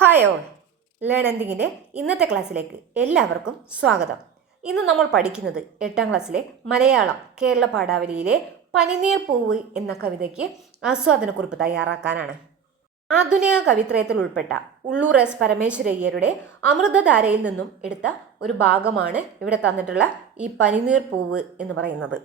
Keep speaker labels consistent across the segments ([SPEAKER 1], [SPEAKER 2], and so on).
[SPEAKER 1] Hi all learn എന്തിങ്ങിന്റെ ഇന്നത്തെ ക്ലാസ്സിലേക്ക് എല്ലാവർക്കും സ്വാഗതം. ഇന്ന് നമ്മൾ പഠിക്കുന്നത് എട്ടാം ക്ലാസ്സിലെ മലയാളം കേരള പാഠാവലിയിലെ പനിനീർ പൂവ് എന്ന കവിതയ്ക്ക് ആസ്വാദനക്കുറിപ്പ് തയ്യാറാക്കാനാണ്. ആധുനിക കവിത്രയത്തിൽ ഉൾപ്പെട്ട ഉള്ളൂർ എസ് പരമേശ്വരയ്യരുടെ അമൃതധാരയിൽ നിന്നും എടുത്ത ഒരു ഭാഗമാണ് ഇവിടെ തന്നിട്ടുള്ള ഈ പനിനീർ പൂവ് എന്ന് പറയുന്നത്.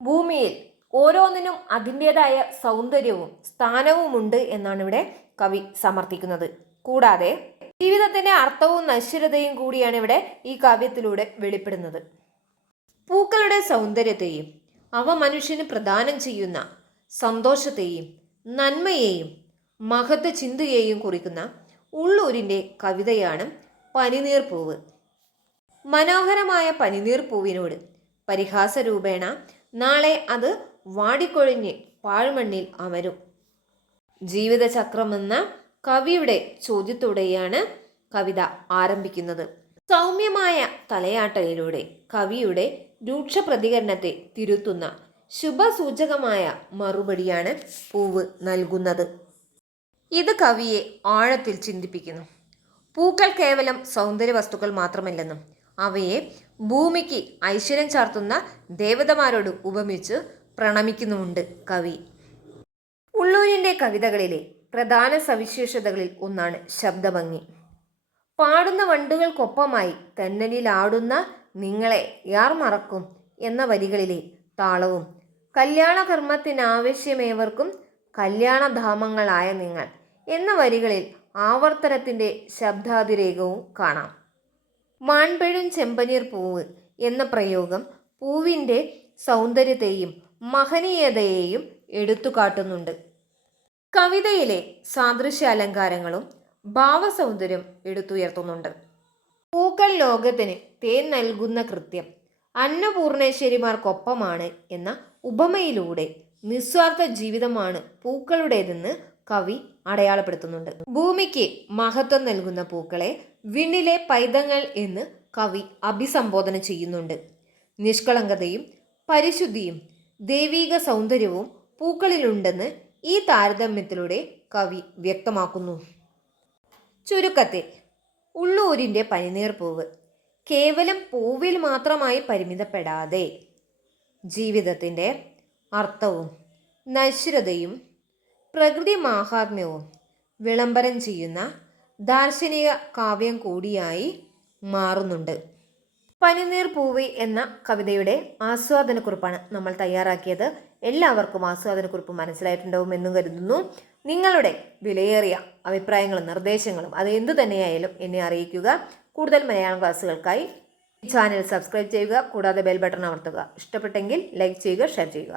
[SPEAKER 1] ഭൂമിയിൽ ഓരോന്നിനും അതിന്റേതായ സൗന്ദര്യവും സ്ഥാനവുമുണ്ട് എന്നാണ് ഇവിടെ കവി സമർത്ഥിക്കുന്നത്. കൂടാതെ ജീവിതത്തിന്റെ അർത്ഥവും നശ്വരതയും കൂടിയാണ് ഇവിടെ ഈ കാവ്യത്തിലൂടെ വെളിപ്പെടുന്നത്. പൂക്കളുടെ സൗന്ദര്യത്തെയും അവ മനുഷ്യന് പ്രദാനം ചെയ്യുന്ന സന്തോഷത്തെയും നന്മയെയും മഹത്വ ചിന്തയെയും കുറിക്കുന്ന ഉള്ളൂരിന്റെ കവിതയാണ് പനിനീർ പൂവ്. മനോഹരമായ പനിനീർ പൂവിനോട് പരിഹാസ രൂപേണ നാളെ അത് വാടിക്കൊഴിഞ്ഞ് പാഴ്മണ്ണിൽ അമരും. ജീവിതചക്രമെന്ന കവിയുടെ ചോദ്യത്തോടെയാണ് കവിത ആരംഭിക്കുന്നത്. സൗമ്യമായ തലയാട്ടലിലൂടെ കവിയുടെ രൂക്ഷ പ്രതികരണത്തെ തിരുത്തുന്ന ശുഭസൂചകമായ മറുപടിയാണ് പൂവ് നൽകുന്നത്. ഇത് കവിയെ ആഴത്തിൽ ചിന്തിപ്പിക്കുന്നു. പൂക്കൾ കേവലം സൗന്ദര്യ വസ്തുക്കൾ മാത്രമല്ലെന്നും അവയെ ഭൂമിക്ക് ഐശ്വര്യം ചാർത്തുന്ന ദേവതമാരോട് ഉപമിച്ച് പ്രണമിക്കുന്നുമുണ്ട് കവി. ഉള്ളൂരിന്റെ കവിതകളിലെ പ്രധാന സവിശേഷതകളിൽ ഒന്നാണ് ശബ്ദഭംഗി. പാടുന്ന വണ്ടുകൾക്കൊപ്പമായി തെന്നലിലാടുന്ന നിങ്ങളെ യാർ മറക്കും എന്ന വരികളിലെ താളവും കല്യാണകർമ്മത്തിനാവശ്യമേവർക്കും കല്യാണധാമങ്ങളായ നിങ്ങൾ എന്ന വരികളിൽ ആവർത്തനത്തിന്റെ ശബ്ദാതിരേകവും കാണാം. മാൺപഴും ചെമ്പനീർ പൂവ് എന്ന പ്രയോഗം പൂവിന്റെ സൗന്ദര്യത്തെയും മഹനീയതയെയും എടുത്തുകാട്ടുന്നുണ്ട്. കവിതയിലെ സാദൃശ്യ അലങ്കാരങ്ങളും ഭാവസൗന്ദര്യം എടുത്തുയർത്തുന്നുണ്ട്. പൂക്കൾ ലോകത്തിന് തേൻ നൽകുന്ന കൃത്യം അന്നപൂർണേശ്വരിമാർക്കൊപ്പമാണ് എന്ന ഉപമയിലൂടെ നിസ്വാർത്ഥ ജീവിതമാണ് പൂക്കളുടേതെന്ന് കവി അടയാളപ്പെടുത്തുന്നുണ്ട്. ഭൂമിക്ക് മഹത്വം നൽകുന്ന പൂക്കളെ വിണ്ണിലെ പൈതങ്ങൾ എന്ന് കവി അഭിസംബോധന ചെയ്യുന്നുണ്ട്. നിഷ്കളങ്കതയും പരിശുദ്ധിയും ദൈവീക സൗന്ദര്യവും പൂക്കളിലുണ്ടെന്ന് ഈ താരതമ്യത്തിലൂടെ കവി വ്യക്തമാക്കുന്നു. ചുരുക്കത്തിൽ ഉള്ളൂരിന്റെ പനിനീർ പൂവ് കേവലം പൂവിൽ മാത്രമായി പരിമിതപ്പെടാതെ ജീവിതത്തിന്റെ അർത്ഥവും നശ്വരതയും പ്രകൃതി മാഹാത്മ്യവും വിളംബരം ചെയ്യുന്ന ദാർശനിക കാവ്യം കൂടിയായി മാറുന്നുണ്ട്. പനിനീർ പൂവി എന്ന കവിതയുടെ ആസ്വാദനക്കുറിപ്പാണ് നമ്മൾ തയ്യാറാക്കിയത്. എല്ലാവർക്കും ആസ്വാദനക്കുറിപ്പ് മനസ്സിലായിട്ടുണ്ടാവും എന്നും കരുതുന്നു. നിങ്ങളുടെ വിലയേറിയ അഭിപ്രായങ്ങളും നിർദ്ദേശങ്ങളും അത് എന്തു തന്നെയായാലും എന്നെ അറിയിക്കുക. കൂടുതൽ മലയാളം ക്ലാസ്സുകൾക്കായി ചാനൽ സബ്സ്ക്രൈബ് ചെയ്യുക. കൂടാതെ ബെൽ ബട്ടൺ അമർത്തുക. ഇഷ്ടപ്പെട്ടെങ്കിൽ ലൈക്ക് ചെയ്യുക ഷെയർ ചെയ്യുക.